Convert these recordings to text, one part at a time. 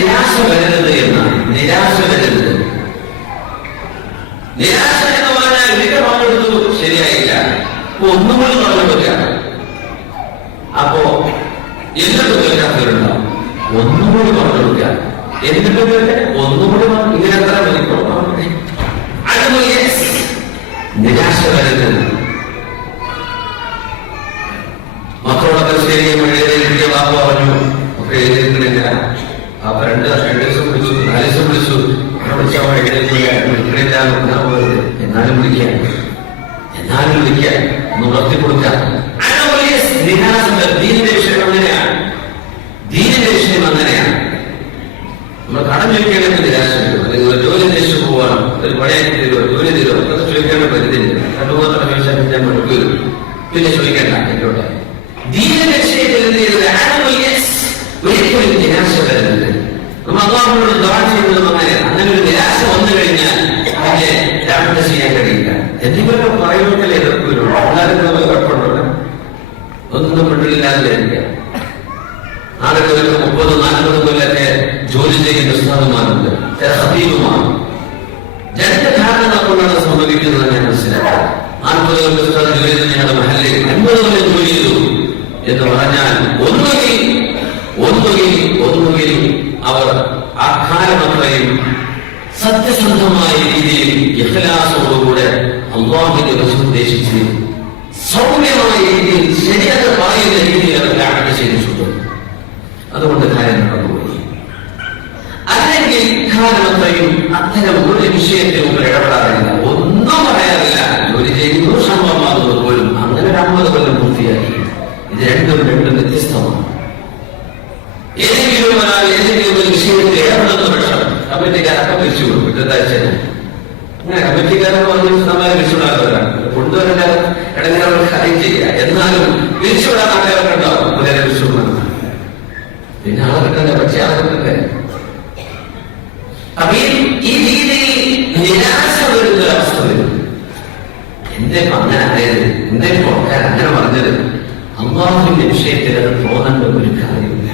നിരാശ വരരുത് എന്നാണ്. നിരാശ വരരുത്. നിരാശ എന്ന് പറഞ്ഞാൽ ഇതിന്റെ പങ്കെടുത്തു ശരിയായില്ല, ഒന്നുകൂടി പങ്കെടുക്കുക. അപ്പോ എന്നിട്ട് കേൾക്കാത്തവരുണ്ടാവും. ഒന്നുകൂടി പങ്കെടുക്കുക. എന്നിട്ട് ഒന്നുകൂടി ഇങ്ങനെ എത്ര മതിക്കോളൂ. നിരാശ വരരുത്. മക്കളോടൊക്കെ ശരിയും എഴുതിയ വാപ്പ പറഞ്ഞു, ഒക്കെ എഴുതിയിരിക്കണില്ല. ആ 2 ദിവസം വിളിച്ചു, 4 ദിവസം വിളിച്ചു, വിളിച്ചാൽ എഴുതിയില്ല, എന്നാലും വിളിക്കാൻ ഒന്ന് ഉണർത്തി കൊടുക്കാൻ. നിരാശ. ദീനിന്റെ വിഷയം അങ്ങനെയാണ്. ദീനിന്റെ വിഷയം അങ്ങനെയാണ്. നമ്മൾ കടം ചോദിക്കേണ്ടത് നിരാശ വരും. അല്ലെങ്കിൽ ഒരു ജോലി അന്വേഷിച്ചു പോവാണ്, ഒരു പഴയ തരുമോ, ജോലി തരുമോ, അതൊക്കെ ചോദിക്കേണ്ട പരിധിയില്ല. 2-3 ചോദിച്ചാൽ ഞാൻ മടുക്കും, പിന്നെ ചോദിക്കേണ്ട എന്നോട്. ദീനിന്റെ വിഷയത്തിൽ എന്ത് ചെയ്തത്? ഒരിക്കലും നിരാശ വരുന്നത്. നമ്മൾ അള്ളാഹുവിനോട് ദുആ ചെയ്യുന്നതും അങ്ങനെയാണ്. അങ്ങനെ ഒരു നിരാശ വന്നു കഴിഞ്ഞാൽ അതിനെ രാവിലെ ചെയ്യാൻ കഴിയില്ല. എന്തെങ്കിലും പറയുമ്പോഴല്ലേ എതിർക്കുള്ളൂ. എല്ലാവരും കുഴപ്പമുണ്ടോ? ഒന്നും പെട്ടില്ലാതെ ആളുകൾ 30-40 കൊല്ലത്തെ ജോലി ചെയ്യുന്ന ഉസ്താദുമാരുണ്ട്, ഹബീബുമാണ്. 2 കാരണങ്ങൾ കൊണ്ടാണ് സംഭവിക്കുന്നത് ഞാൻ മനസ്സിലാക്കാം. 40 കൊല്ലം ഉസ്താദ് ജോലി ചെയ്ത് ഞങ്ങളുടെ മഹല്ലിൽ 50 കൊല്ലം ജോലി ചെയ്തു എന്ന് പറഞ്ഞാൽ ഒന്നുകിൽ അവർ ആ കാലമത്രയും സത്യസന്ധമായ രീതിയിൽ ഇഖ്ലാസോടുകൂടെ അല്ലാഹുവിനെ ഉദ്ദേശിച്ച് സൗമ്യമായ രീതിയിൽ ശരിയായ പറയുന്ന രീതിയിൽ അവർ ദഅവത്ത് ചെയ്തിട്ടുണ്ട്. അതുകൊണ്ട് കാര്യം നടന്നുപോയി. അല്ലെങ്കിൽ കാലമത്രയും അത്തരം ഒരു വിഷയത്തിൽ മുമ്പ് ഇടപെടാറില്ല, ഒന്നും പറയാറില്ല, ജോലി ചെയ്യുന്നു, സംഭവമാകുന്നത് പോലും. അങ്ങനെ 50 കൊല്ലം പൂർത്തിയാക്കി. ഇത് രണ്ടും വ്യത്യസ്തമാണ്. ഏതെങ്കിലും ഒരു വിഷയത്തിൽ ഇടപെടുന്ന പക്ഷം കമ്മിറ്റിക്കാരൊക്കെ പിരിച്ചു കൊടുക്കും. അങ്ങനെ കമ്മിറ്റിക്കാരൊക്കെ പറഞ്ഞ് നമ്മളെ പിരിച്ചുവിടാത്തവരാണ്. കൊണ്ടുവരേണ്ട ഇടങ്ങേറവർ കാര്യം ചെയ്യുക. എന്നാലും പിരിച്ചുവിടാൻ ആൾക്കാരൊക്കെ ഉണ്ടാവും. പുതിയ പിരിച്ചുവിടുന്നത് പിന്നെ ആളെ കിട്ടണ്ടേ, പക്ഷേ ആളെ കിട്ടണ്ടേ. അപ്പൊ ഈ രീതിയിൽ നിരാശ വരുന്ന അവസ്ഥ വരും. എന്തേ അങ്ങനെ ആയത്, എന്തേ പോക്കാൻ അങ്ങനെ പറഞ്ഞത്? അള്ളാഹുവിന്റെ വിഷയത്തിൽ അത് തോന്നേണ്ട ഒരു കാര്യമില്ല.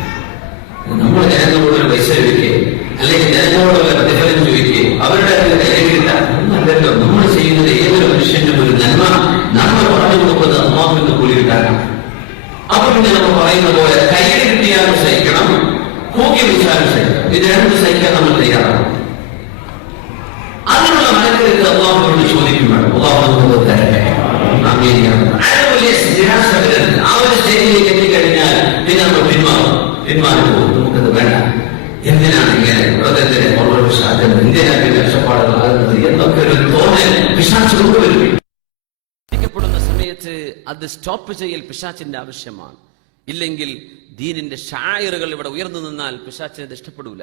നമ്മൾ ജനങ്ങളോട് ഒരു പൈസ ചോദിക്കുകയും അല്ലെങ്കിൽ ജനങ്ങളോടുള്ള പ്രതിഫലം ചോദിക്കുകയും അവരുടെ കൈകിട്ട ഒന്നല്ലല്ലോ. നമ്മൾ ചെയ്യുന്നത് ഏതൊരു മനുഷ്യനും ഒരു നന്മ നമ്മൾ പറഞ്ഞു കൊടുക്കുന്നത് അള്ളാഹുവിന്റെ കൂലി കിട്ടാനാണ്. അപ്പൊ പിന്നെ നമ്മൾ പറയുന്ന പോലെ കയ്യിൽ കിട്ടിയാലും സഹിക്കണം, കൂക്കി വിളിച്ചാലും സഹിക്കണം. ഇത് 2 സഹിക്കാൻ നമ്മൾ തയ്യാറാണ്. അതിനുള്ള മനസ്സിലേക്ക് അള്ളാഹുവിനോട് ചോദിക്കും വേണം. അള്ളാഹു തരട്ടെ. ആ ഒരു സ്റ്റേജിലേക്ക് എത്തിക്കഴിഞ്ഞാൽ പിന്നെ നമ്മൾ പിന്മാറി പോകും. നമുക്കത് വേണ്ട. എന്തിനാണ് ഇങ്ങനെ വ്രതത്തിന് ഓരോ പിശാചം, എന്തിനാണ് കഷ്ടപ്പാടുകളാകുന്നത് എന്നൊക്കെ ഒരു തോന്നൽ പിശാച് കൊണ്ടുവരും. സമയത്ത് അത് സ്റ്റോപ്പ് ചെയ്യൽ പിശാചിന്റെ ആവശ്യമാണ്. ഇല്ലെങ്കിൽ ദീനിന്റെ ഷായറുകൾ ഇവിടെ ഉയർന്നു നിന്നാൽ പിശാചിനെ ഇഷ്ടപ്പെടൂല.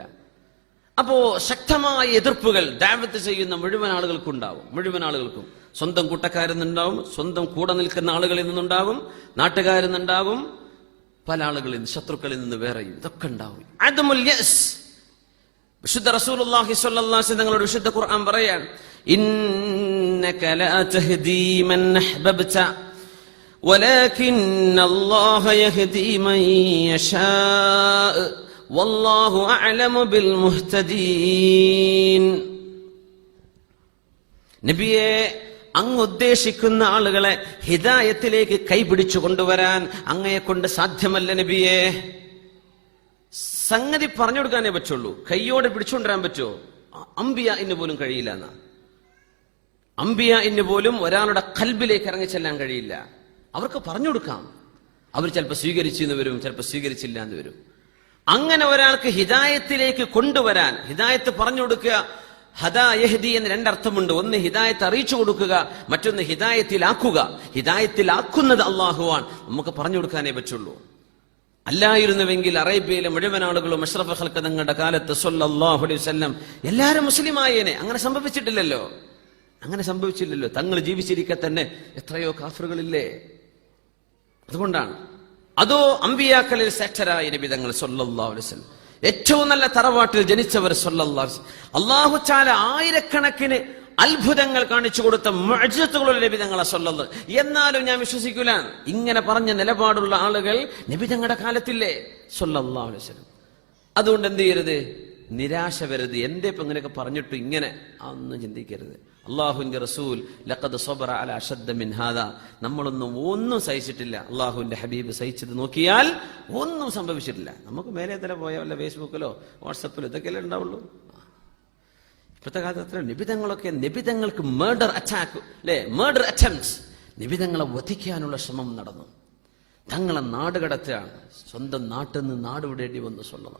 അപ്പോ ശക്തമായ എതിർപ്പുകൾ ദഅവത്ത് ചെയ്യുന്ന മുഴുവൻ ആളുകൾക്കും സ്വന്തം കൂട്ടക്കാരിൽ നിന്നുണ്ടാവും, സ്വന്തം കൂടെ നിൽക്കുന്ന ആളുകളിൽ നിന്നുണ്ടാവും, നാട്ടുകാരിൽ നിന്നുണ്ടാവും, പല ആളുകളിൽ നിന്ന്, ശത്രുക്കളിൽ നിന്ന് വേറെയും ഇതൊക്കെ ഉണ്ടാവും. അദമുൽ യഅസ്. വിശുദ്ധ റസൂലുള്ളാഹി സ്വല്ലല്ലാഹു അലൈഹി വസല്ലം തങ്ങളുടെ വിശുദ്ധ ഖുർആൻ പറയാൻ, ഇന്നക ലാ തഹ്ദീ മൻ അഹ്ബബ്ത വലാകിന്ന അല്ലാഹ യഹ്ദീ മൻ യശാ വല്ലാഹു അഅലമു ബിൽ മുഹ്തദീൻ. നബിയെ, അങ്ങ് ഉദ്ദേശിക്കുന്ന ആളുകളെ ഹിദായത്തിലേക്ക് കൈപിടിച്ചു കൊണ്ടുവരാൻ അങ്ങയെ കൊണ്ട് സാധ്യമല്ല നബിയെ. സംഗതി പറഞ്ഞു കൊടുക്കാനേ പറ്റുള്ളൂ, കൈയോടെ പിടിച്ചുകൊണ്ടുവരാൻ പറ്റുമോ? അംബിയ ഇന്ന് പോലും കഴിയില്ല എന്നാ. അംബിയ ഇന്ന് പോലും ഒരാളുടെ ഖൽബിലേക്ക് ഇറങ്ങി ചെല്ലാൻ കഴിയില്ല. അവർക്ക് പറഞ്ഞു കൊടുക്കാം, അവർ ചിലപ്പോൾ സ്വീകരിച്ചെന്ന് വരും, ചിലപ്പോൾ സ്വീകരിച്ചില്ല എന്ന് വരും. അങ്ങനെ ഒരാൾക്ക് ഹിദായത്തിലേക്ക് കൊണ്ടുവരാൻ, ഹിദായത്ത് പറഞ്ഞു കൊടുക്കുക. ഹദാ യഹ്ദി എന്ന് 2 അർത്ഥമുണ്ട്. ഒന്ന് ഹിദായത്ത് അറിയിച്ചു കൊടുക്കുക, മറ്റൊന്ന് ഹിദായത്തിലാക്കുക. ഹിദായത്തിലാക്കുന്നത് അള്ളാഹുവാണ്, നമുക്ക് പറഞ്ഞു കൊടുക്കാനേ പറ്റുള്ളൂ. അല്ലായിരുന്നുവെങ്കിൽ അറേബ്യയിലെ മുഴുവൻ ആളുകളും അഷ്റഫ് ഖൽഖ് തങ്ങളുടെ കാലത്ത് സ്വല്ലല്ലാഹു അലൈഹി വസല്ലം എല്ലാവരും മുസ്ലിമായേനെ. അങ്ങനെ സംഭവിച്ചിട്ടില്ലല്ലോ. തങ്ങൾ ജീവിച്ചിരിക്കെ തന്നെ എത്രയോ കാഫിറുകളില്ലേ. അതുകൊണ്ടാണ് അതോ അമ്പിയാക്കളിൽ ശ്രേഷ്ഠരായ നബി തങ്ങൾ സ്വല്ലല്ലാഹു അലൈഹി വസല്ലം, ഏറ്റവും നല്ല തറവാട്ടിൽ ജനിച്ചവർ സ്വല്ലല്ലാഹു അലൈഹി വസല്ലം, അല്ലാഹു തആല ആയിരക്കണക്കിന് അത്ഭുതങ്ങൾ കാണിച്ചു കൊടുത്ത മുഅ്ജിസത്തുകളുള്ള നബി തങ്ങളെ സ്വല്ലല്ലാഹു. എന്നാലും ഞാൻ വിശ്വസിക്കൂല, ഇങ്ങനെ പറഞ്ഞ നിലപാടുള്ള ആളുകൾ നബി തങ്ങളുടെ കാലത്തില്ലേ സ്വല്ലല്ലാഹു അലൈഹി വസല്ലം. അതുകൊണ്ട് എന്ത് ചെയ്യരുത്, നിരാശ വരരുത്. എന്തേ ഇപ്പൊ ഇങ്ങനെയൊക്കെ പറഞ്ഞിട്ട് ഇങ്ങനെ ഒന്നും ചിന്തിക്കരുത്. അള്ളാഹുവിന്റെ റസൂൽ ലഖദ് സബറ അലാ അശദ്ദ മിൻ ഹാദാ, ഒന്നും സഹിച്ചിട്ടില്ല. അള്ളാഹുവിന്റെ ഹബീബ് സഹിച്ചത് നോക്കിയാൽ ഒന്നും സംഭവിച്ചിട്ടില്ല. നമുക്ക് മേലെ തല പോയ വല്ല ഫേസ്ബുക്കിലോ വാട്സപ്പിലോ ഇതൊക്കെയല്ലേ ഉണ്ടാവുള്ളൂ. ഇപ്പോഴത്തെ കാലത്ത് അത്ര നിബിധങ്ങൾക്ക് മർഡർ അറ്റാക്ക് അല്ലെ, മർഡർ അറ്റംപ്റ്റ്സ്, നിബിധങ്ങളെ വധിക്കാനുള്ള ശ്രമം നടന്നു. തങ്ങളെ നാട് കടത്തുകയാണ്, സ്വന്തം നാട്ടിൽ നിന്ന് നാട് വിടേണ്ടി വന്നു. സ്വന്തം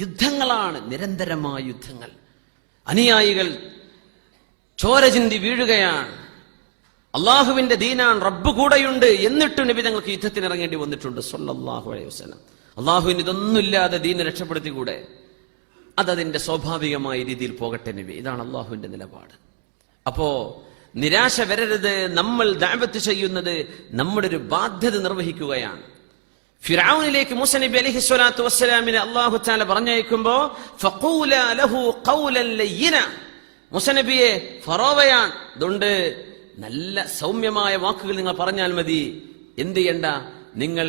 യുദ്ധങ്ങളാണ്, നിരന്തരമായ യുദ്ധങ്ങൾ. അനുയായികൾ ചോര ചിന്തി വീഴുകയാണ്. അള്ളാഹുവിന്റെ ദീനാൻ, റബ്ബ് കൂടെയുണ്ട്, എന്നിട്ടും നബി തങ്ങൾക്ക് യുദ്ധത്തിന് ഇറങ്ങേണ്ടി വന്നിട്ടുണ്ട് സ്വല്ലല്ലാഹു അലൈഹി വസല്ലം. അള്ളാഹുവിന് ഇതൊന്നുമില്ലാതെ ദീനെ രക്ഷപ്പെടുത്തിക്കൂടെ? അതതിന്റെ സ്വാഭാവികമായ രീതിയിൽ പോകട്ടെ നബി. ഇതാണ് അള്ളാഹുവിന്റെ നിലപാട്. അപ്പോ നിരാശ വരരുത്. നമ്മൾ ദഅവത്ത് ചെയ്യുന്നത് നമ്മുടെ ഒരു ബാധ്യത നിർവഹിക്കുകയാണ്. ഫിർഔനിലേക്ക് മൂസ നബി അലൈഹി സ്വലാത്തു വസ്സലാമിനെ അല്ലാഹു തആല പറഞ്ഞയക്കുമ്പോ ഫഖൂലാ ലഹു ഖൗലൻ ലയ്യിന, മൂസ നബിയെ ഫറോവയാണ്, അതുകൊണ്ട് നല്ല സൗമ്യമായ വാക്കുകൾ നിങ്ങൾ പറഞ്ഞാൽ മതി. എന്ത് ചെയ്യണ്ട, നിങ്ങൾ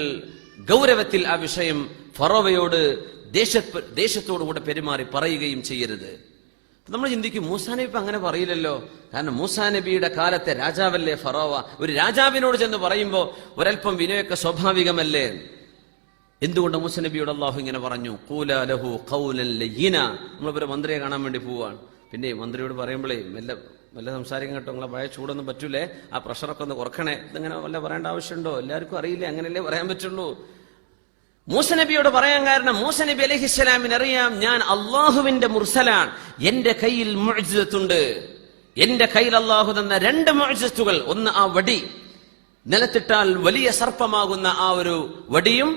ഗൗരവത്തിൽ ആ വിഷയം ഫറോവയോട് ദേശത്തോടുകൂടെ പെരുമാറി പറയുകയും ചെയ്യരുത്. നമ്മൾ ചിന്തിക്കും മൂസാ നബി ഇപ്പൊ അങ്ങനെ പറയില്ലല്ലോ, കാരണം മൂസാ നബിയുടെ കാലത്തെ രാജാവല്ലേ ഫറോവ. ഒരു രാജാവിനോട് ചെന്ന് പറയുമ്പോ ഒരൽപ്പം വിനയൊക്കെ സ്വാഭാവികമല്ലേ? എന്തുകൊണ്ട് മൂസാ നബിയോട് അല്ലാഹു ഇങ്ങനെ പറഞ്ഞു? ഖൂലാ ലഹു ഖൗലൻ ലയ്യിന. നമ്മളിപ്പോ മന്ത്രിയെ കാണാൻ വേണ്ടി പോവാണ്, പിന്നെ മന്ത്രിയോട് പറയുമ്പോഴേ വല്ല സംസാരിക്കാൻ കേട്ടോ, നിങ്ങളെ പഴയ ചൂടൊന്നും പറ്റൂലേ, ആ പ്രഷറൊക്കെ ഒന്ന് കുറക്കണേ, ഇതിങ്ങനെ വല്ല പറയേണ്ട ആവശ്യമുണ്ടോ? എല്ലാവർക്കും അറിയില്ലേ, അങ്ങനെയല്ലേ പറയാൻ പറ്റുള്ളൂ. മൂസ നബിയോട് പറയാൻ കാരണം, മൂസ നബി അലൈഹിസ്സലാമിന് അറിയാം ഞാൻ അള്ളാഹുവിന്റെ മുർസലാണ്, എന്റെ കയ്യിൽ മുഅ്ജിസത്തുണ്ട്. എന്റെ കയ്യിൽ അള്ളാഹു തന്ന 2 മുഅ്ജിസത്തുകൾ, ഒന്ന് ആ വടി, നിലത്തിട്ടാൽ വലിയ സർപ്പമാകുന്ന ആ ഒരു വടിയും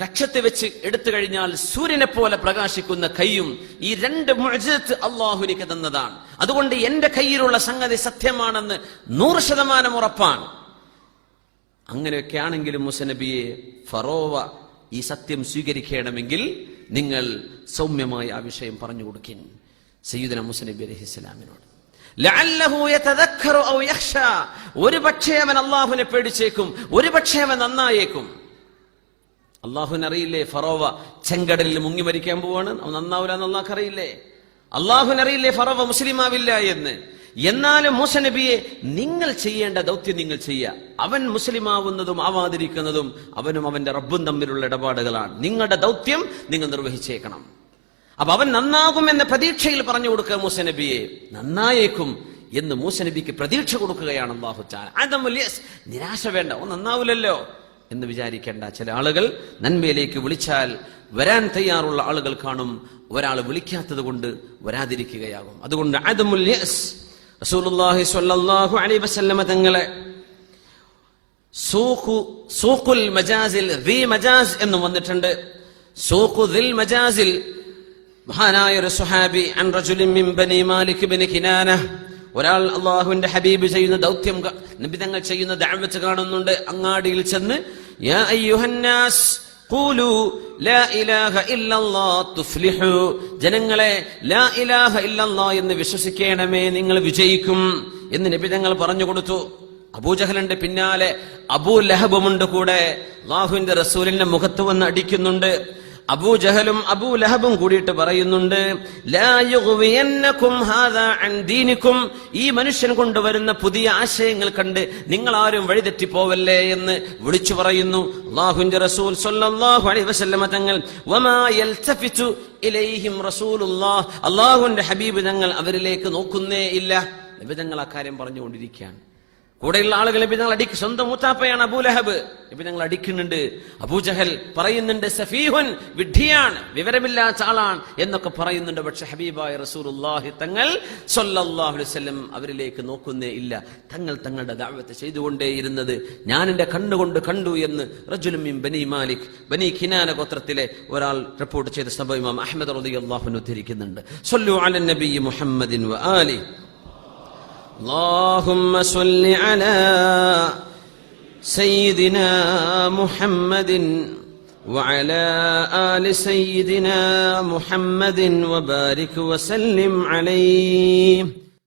കക്ഷത്ത് വെച്ച് എടുത്തു കഴിഞ്ഞാൽ സൂര്യനെ പോലെ പ്രകാശിക്കുന്ന കൈയും, ഈ 2 മുഅ്ജിസത്ത് അള്ളാഹു എനിക്ക് തന്നതാണ്. അതുകൊണ്ട് എന്റെ കയ്യിലുള്ള സംഗതി സത്യമാണെന്ന് 100% ഉറപ്പാണ്. അങ്ങനെയൊക്കെ ആണെങ്കിലും മൂസ നബിയെ, ഫറോവ ഈ സത്യം സ്വീകരിക്കണമെങ്കിൽ നിങ്ങൾ സൗമ്യമായി ആ വിഷയം പറഞ്ഞു കൊടുക്കിൻ സയ്യിദുനാ മൂസ നബി അലൈഹിസ്സലാമിനോട്. ലഅല്ലഹു യതദക്കറു ഔ യഖ്ശാ, ഒരു പക്ഷേ അവൻ അല്ലാഹുവിനെ പേടിച്ചേക്കും, ഒരു പക്ഷേ അവൻ നന്നായേക്കും. അള്ളാഹുവിനറിയില്ലേ ഫറോവ ചെങ്കടലിൽ മുങ്ങി മരിക്കാൻ പോവാണ്, അവൻ നന്നാവില്ല എന്ന് അള്ളാഹ് അറിയില്ലേ? അള്ളാഹുവിനറിയില്ലേ ഫറോവ മുസ്ലിം ആവില്ല എന്ന്? എന്നാലും മൂസ നബിയെ, നിങ്ങൾ ചെയ്യേണ്ട ദൗത്യം നിങ്ങൾ ചെയ്യുക. അവൻ മുസ്ലിം ആവുന്നതും ആവാതിരിക്കുന്നതും അവനും അവന്റെ റബ്ബും തമ്മിലുള്ള ഇടപാടുകളാണ്. നിങ്ങളുടെ ദൗത്യം നിങ്ങൾ നിർവഹിച്ചേക്കണം. അപ്പൊ അവൻ നന്നാകും എന്ന പ്രതീക്ഷയിൽ പറഞ്ഞു കൊടുക്കുക മൂസ നബിയെ. നന്നായേക്കും എന്ന് മൂസ നബിക്ക് പ്രതീക്ഷ കൊടുക്കുകയാണ് അല്ലാഹു തആല. അദമുൽ യസ്, നിരാശ വേണ്ട, ഓ നന്നാവില്ലല്ലോ എന്ന് വിചാരിക്കേണ്ട. ചില ആളുകൾ നന്മയിലേക്ക് വിളിച്ചാൽ വരാൻ തയ്യാറുള്ള ആളുകൾ കാണും, ഒരാൾ വിളിക്കാത്തത് കൊണ്ട് വരാതിരിക്കുകയാകും. അതുകൊണ്ട് അദമുൽ യസ്, റസൂലുള്ളാഹി സ്വല്ലല്ലാഹു അലൈഹി വസല്ലമ തങ്ങളെ സൂഖുൽ മജാസിൽ, ദി മജാസ് എന്ന് വന്നിട്ടുണ്ട്. സൂഖു ദിൽ മജാസിൽ, മഹാനായ ഒരു സ്വഹാബി, അൻ റജുലിൻ മിൻ ബനി മാലിക് ഇബ്നു കിനാന, ഒരാൾ അല്ലാഹുവിന്റെ ഹബീബ് ചെയ്യുന്ന ദൗത്യം, നബി തങ്ങൾ ചെയ്യുന്ന ദഅവത്ത് കാണുന്നുണ്ട്. അങ്ങാടിയിൽ ചെന്ന് യാ അയ്യുഹന്നാസ് ഖൂലു ലാ ഇലാഹ ഇല്ലല്ലാഹ് തുഫ്ലിഹു, ജനങ്ങളെ ലാ ഇലാഹ ഇല്ലല്ലാഹ് എന്ന് വിശ്വസിക്കണമേ, നിങ്ങൾ വിജയിക്കും എന്ന് നബി തങ്ങൾ പറഞ്ഞു കൊടുത്തു. അബൂജഹലിന്റെ പിന്നാലെ അബൂ ലഹബുമുണ്ട് കൂടെ. അല്ലാഹുവിന്റെ റസൂലിന്റെ മുഖത്ത് വന്ന് അടിക്കുന്നുണ്ട്. അബൂജഹലും അബൂ ലഹബും കൂടിയിട്ട് പറയുന്നുണ്ട്, ലാ യുഗ്വിയന്നകും ഹാദാ അൻ ദീനികും, ഈ മനുഷ്യൻ കൊണ്ടുവരുന്ന പുതിയ ആശയങ്ങൾ കണ്ട് നിങ്ങൾ ആരും വഴിതെറ്റി പോവല്ലേ എന്ന് വിളിച്ചു പറയുന്നു. അല്ലാഹുവിന്റെ റസൂൽ സ്വല്ലല്ലാഹു അലൈഹി വസല്ലമ തങ്ങൾ, വമാ യൽതഫിതു ഇലൈഹിം റസൂലുള്ളാഹ്, അല്ലാഹുവിന്റെ ഹബീബ് തങ്ങൾ അവരിലേക്ക് നോക്കുന്നേ ഇല്ല. നബി തങ്ങൾ ആ കാര്യം പറഞ്ഞുകൊണ്ടിരിക്കുകയാണ്. കൂടെയുള്ള ആളുകൾ നബി തങ്ങൾ അടിക്കും. സ്വന്തം മൂത്താപ്പയാണ് അബൂ ലഹബ്, നബി തങ്ങൾ അടിക്കുന്നുണ്ട്. അബൂജഹൽ പറയുന്നുണ്ട് സഫീഹുൻ, വിഡ്ഢിയാണ്, വിവരമില്ലാത്ത ആളാണ് എന്നൊക്കെ പറയുന്നുണ്ട്. പക്ഷെ ഹബീബായ റസൂലുള്ളാഹി തങ്ങൾ സ്വല്ലല്ലാഹു അലൈഹി വസല്ലം അവരിലേക്ക് നോക്കുന്നേ ഇല്ല. തങ്ങൾ തങ്ങളുടെ ദഅവത്ത് ചെയ്തുകൊണ്ടേയിരുന്നത് ഞാൻ എന്റെ കണ്ണുകൊണ്ട് കണ്ടു എന്ന് റജുലുൻ മിൻ ബനി മാലിക്, ബനി കിനാന ഗോത്രത്തിലെ ഒരാൾ റിപ്പോർട്ട് ചെയ്ത സംഭവം ഇമാം അഹ്മദ് റളിയല്ലാഹു അൻഹു ഉദ്ധരിക്കുന്നുണ്ട്. സ്വല്ലു അലൻ നബി മുഹമ്മദിൻ വ ആലി. اللهم صل على سيدنا محمد وعلى آل سيدنا محمد وبارك وسلم عليه.